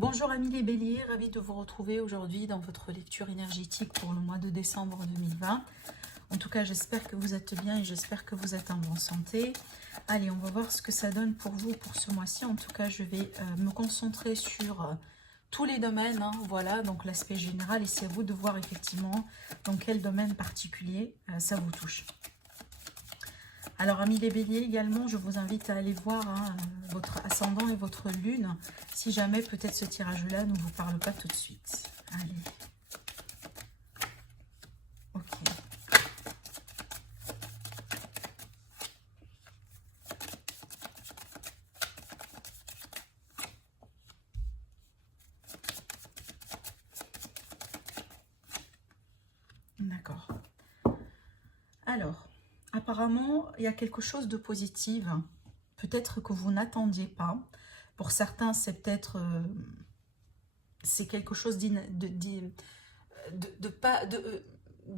Bonjour amis les béliers, ravi de vous retrouver aujourd'hui dans votre lecture énergétique pour le mois de décembre 2020. En tout cas, j'espère que vous êtes bien et j'espère que vous êtes en bonne santé. Allez, on va voir ce que ça donne pour vous pour ce mois-ci. En tout cas, je vais me concentrer sur tous les domaines. Voilà, donc l'aspect général et c'est à vous de voir effectivement dans quel domaine particulier ça vous touche. Alors, amis les béliers, également, je vous invite à aller voir votre ascendant et votre lune, si jamais peut-être ce tirage-là ne vous parle pas tout de suite. Allez. Ok. D'accord. Alors, apparemment, il y a quelque chose de positif, peut-être que vous n'attendiez pas. Pour certains, c'est peut-être c'est quelque chose de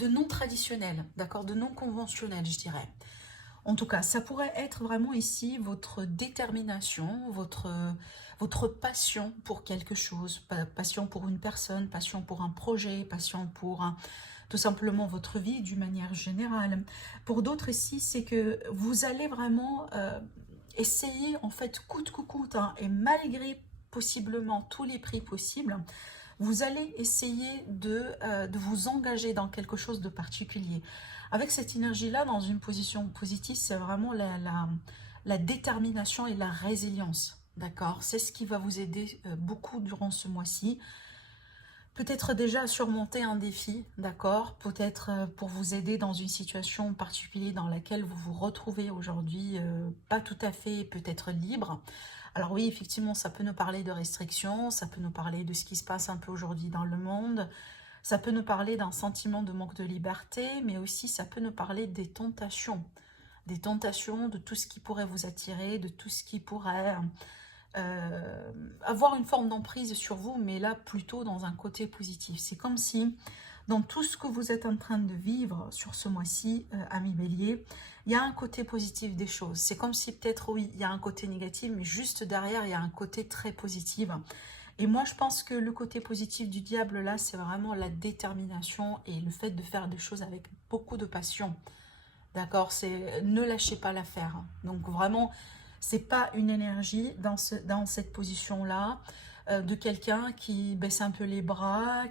non traditionnel, d'accord, de non conventionnel, je dirais. En tout cas, ça pourrait être vraiment ici votre détermination, votre passion pour quelque chose, passion pour une personne, passion pour un projet, passion pour tout simplement votre vie d'une manière générale. Pour d'autres ici, c'est que vous allez vraiment essayer en fait coûte que coûte, et malgré possiblement tous les prix possibles, vous allez essayer de vous engager dans quelque chose de particulier. Avec cette énergie-là, dans une position positive, c'est vraiment la détermination et la résilience. D'accord? C'est ce qui va vous aider beaucoup durant ce mois-ci. Peut-être déjà à surmonter un défi, d'accord? Peut-être pour vous aider dans une situation particulière dans laquelle vous vous retrouvez aujourd'hui, pas tout à fait peut-être libre. Alors oui, effectivement, ça peut nous parler de restrictions, ça peut nous parler de ce qui se passe un peu aujourd'hui dans le monde, ça peut nous parler d'un sentiment de manque de liberté, mais aussi ça peut nous parler des tentations, de tout ce qui pourrait vous attirer, de tout ce qui pourrait avoir une forme d'emprise sur vous, mais là plutôt dans un côté positif. C'est comme si dans tout ce que vous êtes en train de vivre sur ce mois-ci, amis bélier, il y a un côté positif des choses. C'est comme si peut-être, oui, il y a un côté négatif, mais juste derrière, il y a un côté très positif. Et moi, je pense que le côté positif du diable, là, c'est vraiment la détermination et le fait de faire des choses avec beaucoup de passion. D'accord? C'est ne lâchez pas l'affaire. Donc vraiment, c'est pas une énergie dans cette position-là de quelqu'un qui baisse un peu les bras,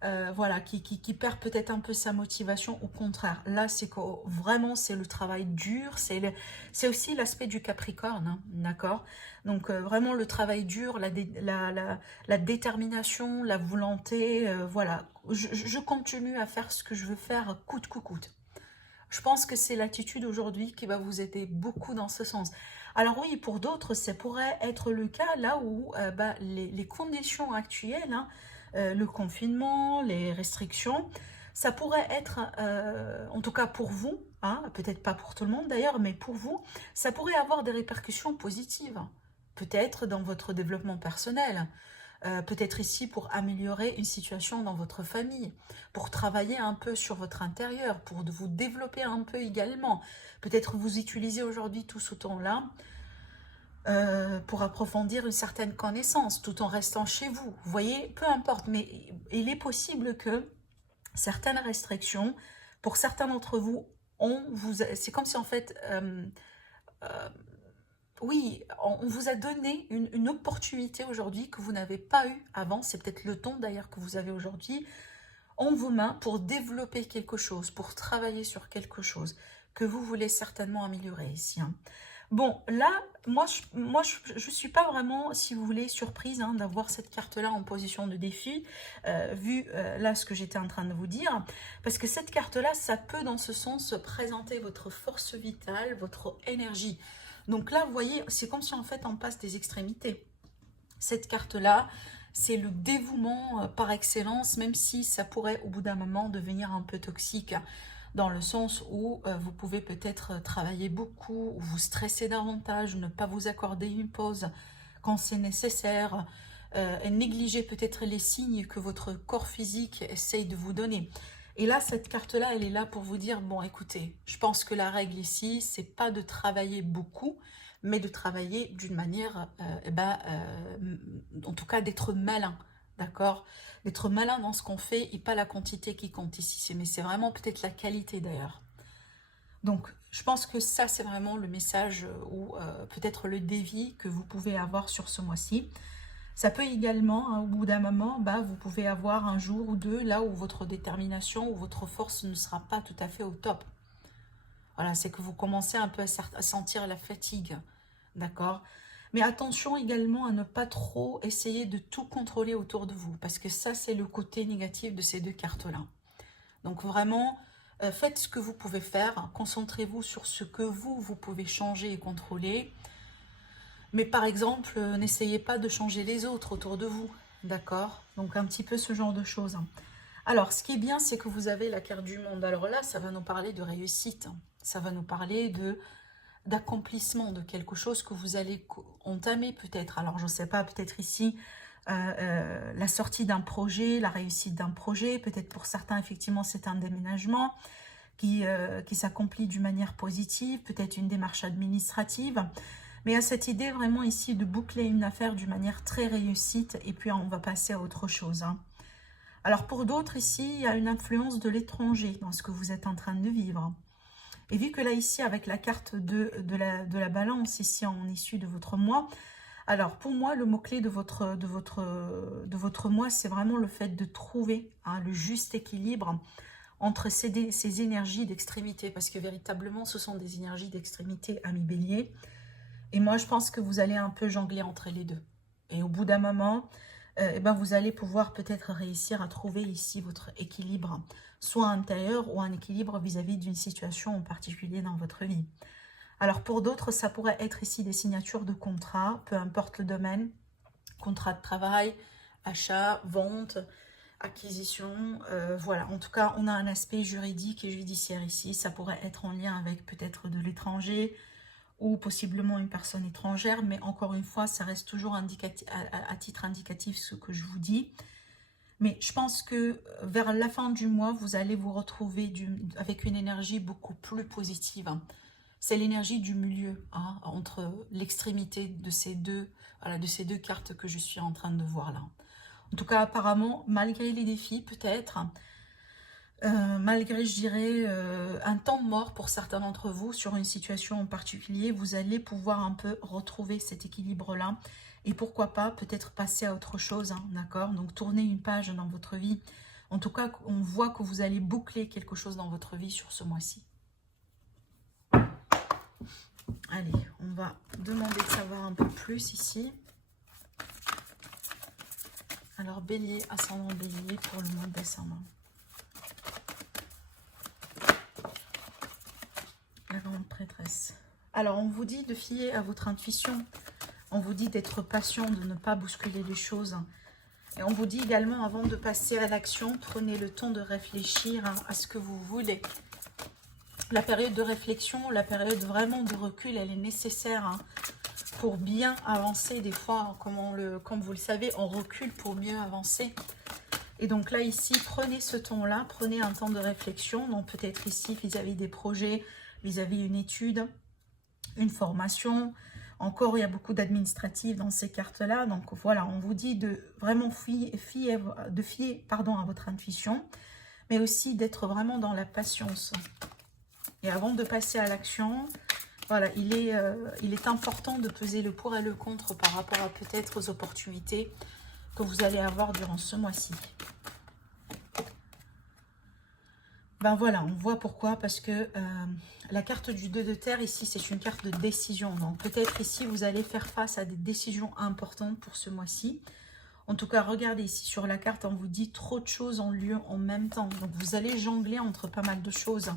voilà, qui perd peut-être un peu sa motivation. Au contraire, là, c'est que vraiment, c'est le travail dur. C'est aussi l'aspect du Capricorne, d'accord? Donc vraiment le travail dur, la détermination, la volonté, voilà. Je continue à faire ce que je veux faire coûte que coûte. Je pense que c'est l'attitude aujourd'hui qui va vous aider beaucoup dans ce sens. Alors oui, pour d'autres, ça pourrait être le cas là où les conditions actuelles, le confinement, les restrictions, ça pourrait être, en tout cas pour vous, peut-être pas pour tout le monde d'ailleurs, mais pour vous, ça pourrait avoir des répercussions positives. Peut-être dans votre développement personnel, peut-être ici pour améliorer une situation dans votre famille, pour travailler un peu sur votre intérieur, pour vous développer un peu également. Peut-être vous utilisez aujourd'hui tout ce temps-là pour approfondir une certaine connaissance, tout en restant chez vous. Vous voyez, peu importe, mais il est possible que certaines restrictions, pour certains d'entre vous, c'est comme si en fait... oui, on vous a donné une opportunité aujourd'hui que vous n'avez pas eu avant. C'est peut-être le ton d'ailleurs que vous avez aujourd'hui en vos mains pour développer quelque chose, pour travailler sur quelque chose que vous voulez certainement améliorer ici. Bon, là, moi, je suis pas vraiment, si vous voulez, surprise d'avoir cette carte-là en position de défi, vu là ce que j'étais en train de vous dire, parce que cette carte-là, ça peut dans ce sens présenter votre force vitale, votre énergie. Donc là, vous voyez, c'est comme si en fait on passe des extrémités. Cette carte-là, c'est le dévouement par excellence, même si ça pourrait au bout d'un moment devenir un peu toxique, dans le sens où vous pouvez peut-être travailler beaucoup, ou vous stresser davantage, ne pas vous accorder une pause quand c'est nécessaire, et négliger peut-être les signes que votre corps physique essaye de vous donner. Et là, cette carte-là, elle est là pour vous dire, bon, écoutez, je pense que la règle ici, c'est pas de travailler beaucoup, mais de travailler d'une manière en tout cas d'être malin, d'accord? D'être malin dans ce qu'on fait et pas la quantité qui compte ici, mais c'est vraiment peut-être la qualité d'ailleurs. Donc, je pense que ça, c'est vraiment le message ou peut-être le défi que vous pouvez avoir sur ce mois-ci. Ça peut également, hein, au bout d'un moment, bah, vous pouvez avoir un jour ou deux là où votre détermination ou votre force ne sera pas tout à fait au top. Voilà, c'est que vous commencez un peu à sentir la fatigue, d'accord? Mais attention également à ne pas trop essayer de tout contrôler autour de vous, parce que ça, c'est le côté négatif de ces deux cartes-là. Donc vraiment, faites ce que vous pouvez faire, concentrez-vous sur ce que vous pouvez changer et contrôler. Mais par exemple, n'essayez pas de changer les autres autour de vous, d'accord? Donc un petit peu ce genre de choses. Alors, ce qui est bien, c'est que vous avez la carte du monde. Alors là, ça va nous parler de réussite. Ça va nous parler d'accomplissement, de quelque chose que vous allez entamer peut-être. Alors, je ne sais pas, peut-être ici, la sortie d'un projet, la réussite d'un projet. Peut-être pour certains, effectivement, c'est un déménagement qui s'accomplit d'une manière positive. Peut-être une démarche administrative. Mais il y a cette idée vraiment ici de boucler une affaire d'une manière très réussite. Et puis, on va passer à autre chose, hein. Alors pour d'autres ici, il y a une influence de l'étranger dans ce que vous êtes en train de vivre. Et vu que là ici, avec la carte de la balance ici en issue de votre mois, alors pour moi, le mot-clé de votre mois, c'est vraiment le fait de trouver, hein, le juste équilibre entre ces énergies d'extrémité. Parce que véritablement, ce sont des énergies d'extrémité, ami Bélier. Et moi, je pense que vous allez un peu jongler entre les deux. Et au bout d'un moment, eh ben, vous allez pouvoir peut-être réussir à trouver ici votre équilibre, soit intérieur ou un équilibre vis-à-vis d'une situation en particulier dans votre vie. Alors pour d'autres, ça pourrait être ici des signatures de contrats, peu importe le domaine, contrat de travail, achat, vente, acquisition, voilà. En tout cas, on a un aspect juridique et judiciaire ici. Ça pourrait être en lien avec peut-être de l'étranger, ou possiblement une personne étrangère, mais encore une fois, ça reste toujours à titre indicatif ce que je vous dis. Mais je pense que vers la fin du mois, vous allez vous retrouver avec une énergie beaucoup plus positive. C'est l'énergie du milieu, hein, entre l'extrémité de ces deux, voilà, de ces deux cartes que je suis en train de voir là. En tout cas, apparemment, malgré les défis, peut-être, malgré, je dirais, un temps mort pour certains d'entre vous sur une situation en particulier, vous allez pouvoir un peu retrouver cet équilibre-là. Et pourquoi pas, peut-être passer à autre chose, hein, d'accord? Donc, tourner une page dans votre vie. En tout cas, on voit que vous allez boucler quelque chose dans votre vie sur ce mois-ci. Allez, on va demander de savoir un peu plus ici. Alors, Bélier, ascendant Bélier pour le mois de décembre. La grande prêtresse. Alors, on vous dit de fier à votre intuition. On vous dit d'être patient, de ne pas bousculer les choses. Et on vous dit également, avant de passer à l'action, prenez le temps de réfléchir, hein, à ce que vous voulez. La période de réflexion, la période vraiment de recul, elle est nécessaire, hein, pour bien avancer. Des fois, comme vous le savez, on recule pour mieux avancer. Et donc là, ici, prenez ce temps-là, prenez un temps de réflexion. Donc peut-être ici, vis-à-vis des projets, vis-à-vis d'une étude, une formation. Encore, il y a beaucoup d'administratifs dans ces cartes-là. Donc voilà, on vous dit de vraiment fier à votre intuition, mais aussi d'être vraiment dans la patience. Et avant de passer à l'action, voilà, il est important de peser le pour et le contre par rapport à peut-être aux opportunités que vous allez avoir durant ce mois-ci. Ben voilà, on voit pourquoi, parce que la carte du 2 de terre, ici, c'est une carte de décision. Donc peut-être ici, vous allez faire face à des décisions importantes pour ce mois-ci. En tout cas, regardez ici sur la carte, on vous dit trop de choses ont lieu en même temps. Donc vous allez jongler entre pas mal de choses.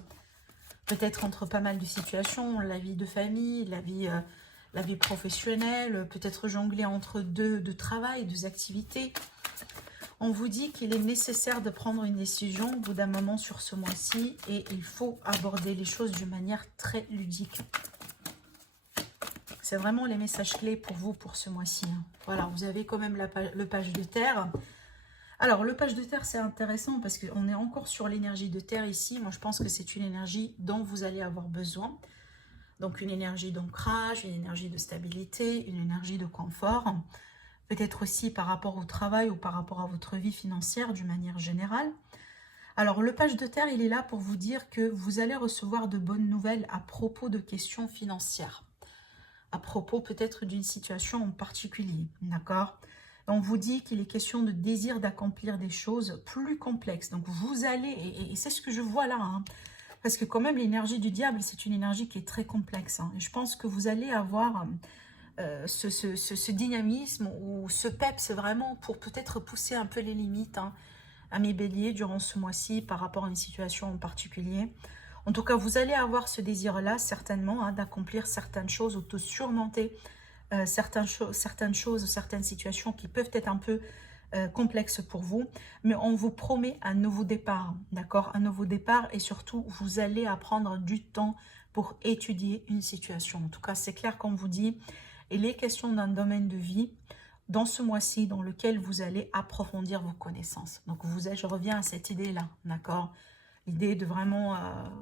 Peut-être entre pas mal de situations, la vie de famille, la vie professionnelle, peut-être jongler entre deux travail, deux activités. On vous dit qu'il est nécessaire de prendre une décision au bout d'un moment sur ce mois-ci et il faut aborder les choses d'une manière très ludique. C'est vraiment les messages clés pour vous pour ce mois-ci. Voilà, vous avez quand même le page de terre. Alors, le page de terre, c'est intéressant parce qu'on est encore sur l'énergie de terre ici. Moi, je pense que c'est une énergie dont vous allez avoir besoin. Donc, une énergie d'ancrage, une énergie de stabilité, une énergie de confort. peut-être aussi par rapport au travail ou par rapport à votre vie financière d'une manière générale. Alors, le page de terre, il est là pour vous dire que vous allez recevoir de bonnes nouvelles à propos de questions financières, à propos peut-être d'une situation en particulier, d'accord? On vous dit qu'il est question de désir d'accomplir des choses plus complexes. Donc, vous allez, et c'est ce que je vois là, hein, parce que quand même, l'énergie du diable, c'est une énergie qui est très complexe. Hein, et je pense que vous allez avoir ce dynamisme ou ce peps vraiment pour peut-être pousser un peu les limites, hein, à mes béliers durant ce mois-ci par rapport à une situation en particulier. En tout cas, vous allez avoir ce désir-là, certainement, hein, d'accomplir certaines choses ou de surmonter certaines choses, certaines situations qui peuvent être un peu complexes pour vous. Mais on vous promet un nouveau départ, d'accord? Un nouveau départ et surtout, vous allez apprendre du temps pour étudier une situation. En tout cas, c'est clair qu'on vous dit, il est question d'un domaine de vie dans ce mois-ci dans lequel vous allez approfondir vos connaissances. Donc, je reviens à cette idée-là, d'accord? L'idée de vraiment,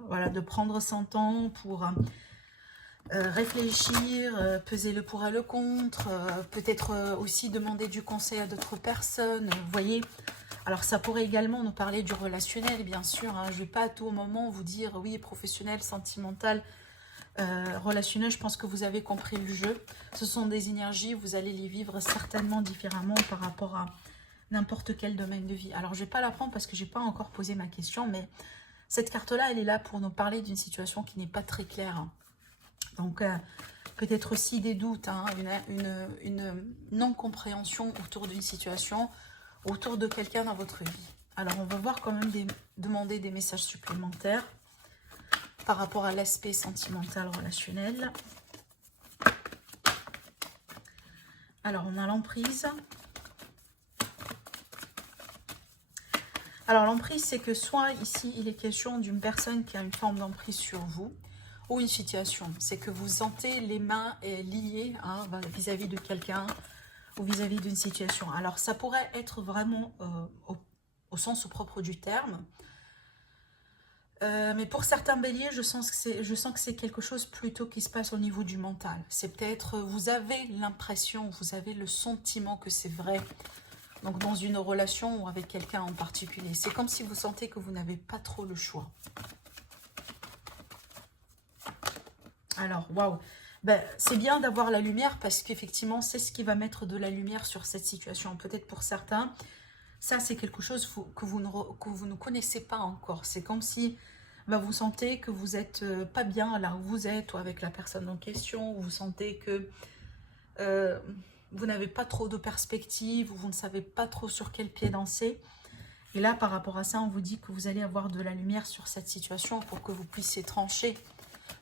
voilà, de prendre son temps pour réfléchir, peser le pour et le contre, peut-être aussi demander du conseil à d'autres personnes, vous voyez. Alors, ça pourrait également nous parler du relationnel, bien sûr. Hein. Je ne vais pas à tout moment vous dire, oui, professionnel, sentimental, relationnel, je pense que vous avez compris le jeu. Ce sont des énergies, vous allez les vivre certainement différemment par rapport à n'importe quel domaine de vie. Alors, je ne vais pas la prendre parce que je n'ai pas encore posé ma question, mais cette carte-là, elle est là pour nous parler d'une situation qui n'est pas très claire. Donc, peut-être aussi des doutes, hein, une non-compréhension autour d'une situation, autour de quelqu'un dans votre vie. Alors, on va voir quand même demander des messages supplémentaires par rapport à l'aspect sentimental relationnel. Alors, on a l'emprise. Alors, l'emprise, c'est que soit ici, il est question d'une personne qui a une forme d'emprise sur vous, ou une situation. C'est que vous sentez les mains liées, hein, vis-à-vis de quelqu'un, ou vis-à-vis d'une situation. Alors, ça pourrait être vraiment au sens propre du terme. Mais pour certains béliers, je sens que c'est quelque chose plutôt qui se passe au niveau du mental. C'est peut-être, vous avez l'impression, vous avez le sentiment que c'est vrai. Donc dans une relation ou avec quelqu'un en particulier. C'est comme si vous sentez que vous n'avez pas trop le choix. Alors, waouh, ben, c'est bien d'avoir la lumière parce qu'effectivement, c'est ce qui va mettre de la lumière sur cette situation. Peut-être pour certains, ça c'est quelque chose que vous ne connaissez pas encore. C'est comme si vous sentez que vous n'êtes pas bien là où vous êtes ou avec la personne en question. Ou vous sentez que vous n'avez pas trop de perspective ou vous ne savez pas trop sur quel pied danser. Et là, par rapport à ça, on vous dit que vous allez avoir de la lumière sur cette situation pour que vous puissiez trancher.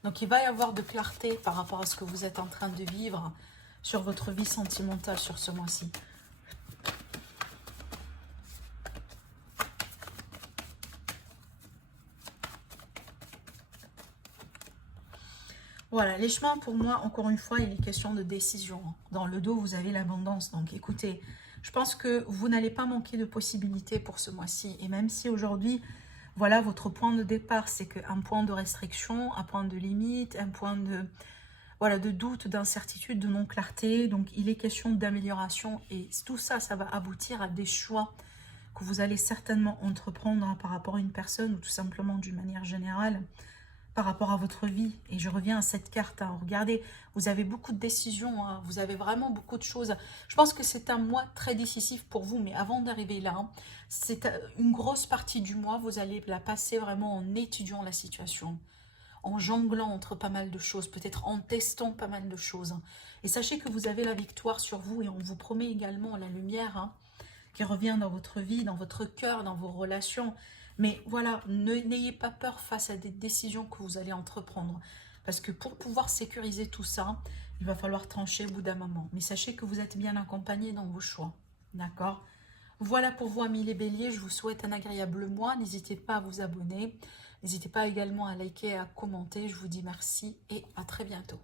Donc, il va y avoir de clarté par rapport à ce que vous êtes en train de vivre sur votre vie sentimentale sur ce mois-ci. Voilà, les chemins, pour moi, encore une fois, il est question de décision. Dans le dos, vous avez l'abondance. Donc, écoutez, je pense que vous n'allez pas manquer de possibilités pour ce mois-ci. Et même si aujourd'hui, voilà, votre point de départ, c'est qu'un point de restriction, un point de limite, un point de, voilà, de doute, d'incertitude, de non-clarté. Donc, il est question d'amélioration. Et tout ça, ça va aboutir à des choix que vous allez certainement entreprendre, hein, par rapport à une personne ou tout simplement d'une manière générale par rapport à votre vie. Et je reviens à cette carte, hein. Regardez, vous avez beaucoup de décisions, hein. Vous avez vraiment beaucoup de choses. Je pense que c'est un mois très décisif pour vous, mais avant d'arriver là, hein, c'est une grosse partie du mois, vous allez la passer vraiment en étudiant la situation, en jonglant entre pas mal de choses, peut-être en testant pas mal de choses. Et sachez que vous avez la victoire sur vous et on vous promet également la lumière, hein, qui revient dans votre vie, dans votre cœur, dans vos relations. Mais voilà, n'ayez pas peur face à des décisions que vous allez entreprendre. Parce que pour pouvoir sécuriser tout ça, il va falloir trancher au bout d'un moment. Mais sachez que vous êtes bien accompagné dans vos choix. D'accord? Voilà pour vous, amis les béliers. Je vous souhaite un agréable mois. N'hésitez pas à vous abonner. N'hésitez pas également à liker et à commenter. Je vous dis merci et à très bientôt.